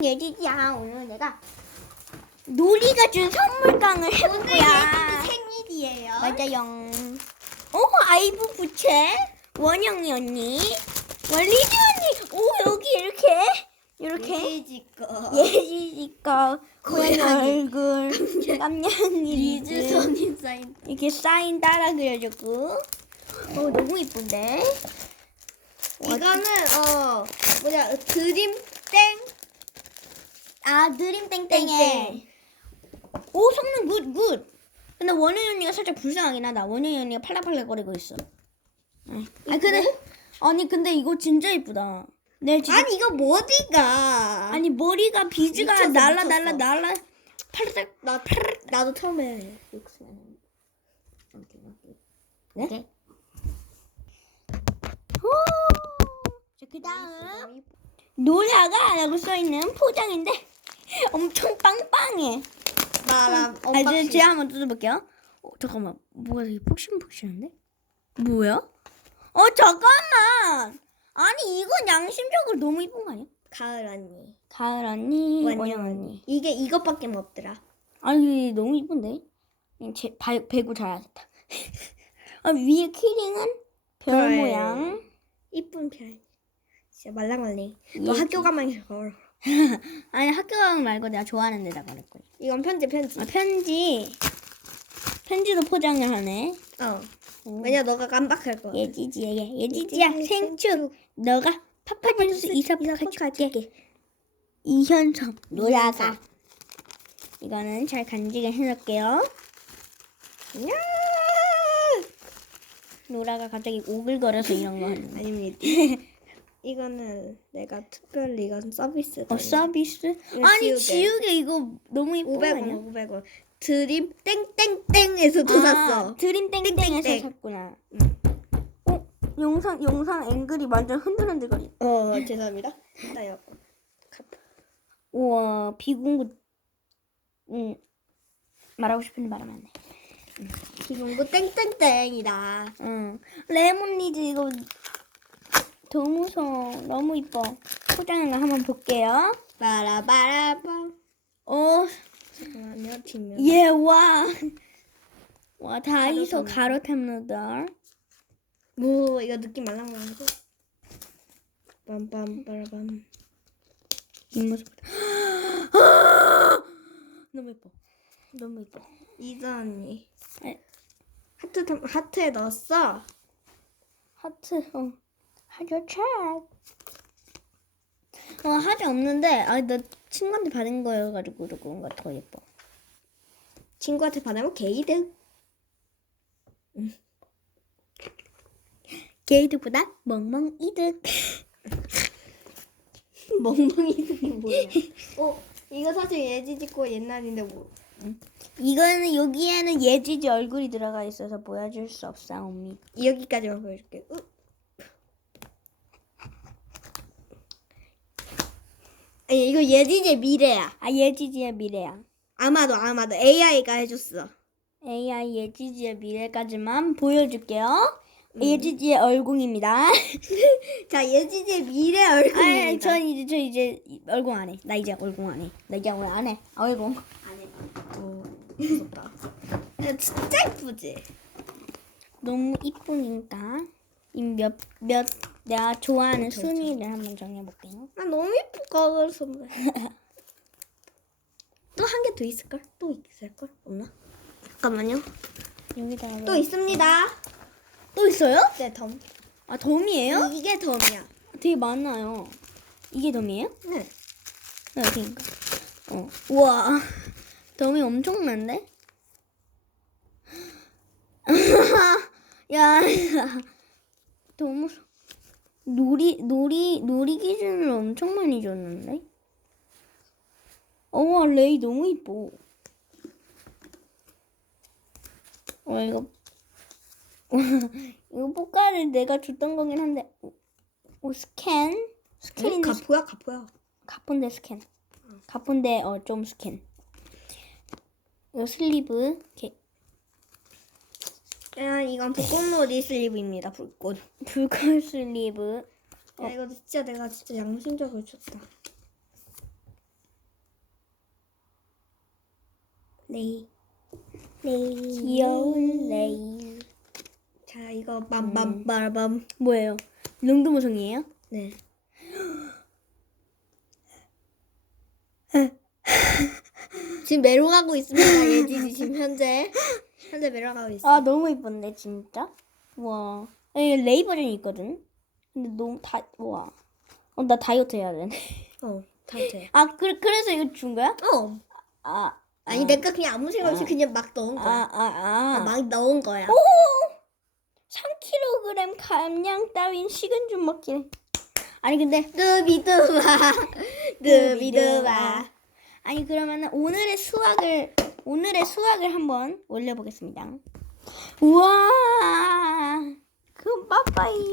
예지야. 오늘 내가 놀이가 준 선물깡을 해볼 거야. 생일이에요. 맞아요. 오 아이브 부채? 원영이 언니? 원리지 언니? 오 여기 이렇게? 이렇게? 예지 거. 예지지 거 고양이 고양이. 얼굴. 깜냥이 리즈 리즈선이 사인. 이렇게 사인 따라 그려줬고. 오 너무 이쁜데? 이거는 어 뭐냐 드림 땡 아 드림 땡땡. 땡땡에 오 성능 굿 굿. 근데 원희 언니가 살짝 불쌍하긴 하다. 원희 언니가 팔락팔락거리고 있어. 아 근데 아니 근데 이거 진짜 이쁘다. 내 지금 아니 이거 뭐디가? 아니 머리가 비즈가 미쳤어, 날라 미쳤어. 날라 날라 팔락 나 나도 처음에 네? 자 그다음 노라가라고 써 있는 포장인데 엄청 빵빵해. 나랑 아, 이제 제가 한번 뜯어볼게요. 어, 잠깐만, 뭐가 되게 폭신폭신한데? 뭐야? 어, 잠깐만. 아니, 이건 양심적으로 너무 이쁜 거 아니야? 가을 언니. 가을 언니, 원영 언니. 이게 이것밖에 없더라. 아니, 너무 이쁜데? 음, 제 바, 배구 잘하겠다. 아, 위에 키링은 별 별. 모양. 이쁜 별. 진짜 말랑말랑. 너. 학교 가면 걸어. 아니 학교 가는 말고 내가 좋아하는 데다가 할 거야. 이건 편지 편지. 아, 편지. 편지도 포장을 하네. 어. 오. 왜냐 너가 깜빡할 거야. 예지지야 예. 예지지야 생축. 너가 파파뉴스 이사파카줄게 이현성 노라가. 이거는 잘 간직을 해놓을게요. 야! 노라가 갑자기 오글거려서 이런 거 하는 거 아닙니다. 이거는 내가 특별히 이건 서비스. 어, 서비스? 아니, 지우개. 이거 너무 이쁜 거 500원, 아니야? 500원. 드림 땡땡땡에서도 샀어. 드림 땡땡에서. 샀구나. 어, 영상, 영상 앵글이 완전 흔들흔들거리. 어, 죄송합니다. 나 이거. 우와, 비공구. 음, 말하고 싶은데 말하면 안 돼. 기본부 땡땡땡이다. 응. 레몬리즈 이거 너무 무서워. 너무 이뻐. 포장한 거 한번 볼게요. 바라바라바. 어, 잠깐만요, 뒷면. 예, 와. 와, 다이소 가루 템너들. 뭐 이거 느낌 말랑말랑하고. 빰빰빠라밤. 뒷모습. 너무 이뻐. 너무 이뻐. 이자 언니. 네. 하트 탐- 하트에 넣었어. 하트, 어. 하죠, 책. 어, 하지 없는데, 아, 나 친구한테 받은 거여가지고 그런가 더 예뻐. 친구한테 받으면 게이드. 게이드보다 멍멍 이득. 멍멍이들이 뭐야? 어 이거 사실 예지지 거 옛날인데 뭐? 이거는 여기에는 예지지 얼굴이 들어가 있어서 보여줄 수 없사옵니다. 여기까지만 보여줄게. 으. 아니 이거 예지지의 미래야. 아 예지지의 미래야. 아마도 아마도 AI가 해줬어. AI 예지지의 미래까지만 보여줄게요. 예지지의 얼굴입니다. 자 예지지의 미래 아, 얼굴입니다. 전 이제 저 이제 얼굴 안 해. 나 이제 얼굴 안 해. 나 이제 얼굴 안 해. 얼굴. 안 해봐. 어 무섭다. 야, 진짜 예쁘지? 너무 이쁘니까 이 몇 몇 내가 좋아하는 순위를 한번 정해볼게요. 나 너무 예쁠까 그래서 또한 개 더 있을걸? 또 있을걸? 없나? 잠깐만요. 여기다가 또 있습니다. 또 있어요? 네 덤. 아 덤이에요? 이게 덤이야. 되게 많아요. 이게 덤이에요? 네. 네, 그러니까. 어. 우와. 덤이 엄청 많네. 야, 너무 놀이 놀이 놀이 기준을 엄청 많이 줬는데. 어머 레이 너무 이뻐. 어 이거 이거 포카를 내가 줬던 거긴 한데. 오, 오 스캔 스캔인데 가포야 가포야. 가쁜데 스캔. 가쁜데 어 좀 스캔. 이거 슬리브 이렇게 짠, 이건 불꽃놀이 슬리브입니다. 불꽃. 불꽃 슬리브. 어. 이거 진짜 내가 진짜 양심적으로 쳤다. 레이. 레이. 귀여운 레이. 자, 이거 맘맘맘맘. 음. 뭐예요? 농도 모성이에요? 네. 지금 메롱하고 있습니다. 예지 지금 현재. 현재 메롱하고 있어. 아 너무 이쁜데 진짜. 와. 여기 레이 버전이 있거든. 근데 너무 다 와. 어 나 다이어트 해야 되네. 어, 다돼. 아 그, 그래서 이거 준 거야? 어. 아. 아니 내가 그냥 아무 생각 없이 그냥 막 넣은 거야. 아, 아, 아. 아, 막 넣은 거야. 3kg 감량 따윈 식은 죽 먹기래. 아니 근데 뚜비뚜바. 뚜비뚜바. 아니 그러면은 오늘의 수학을 오늘의 수학을 한번 올려보겠습니다. 우와. 그럼 빠빠이.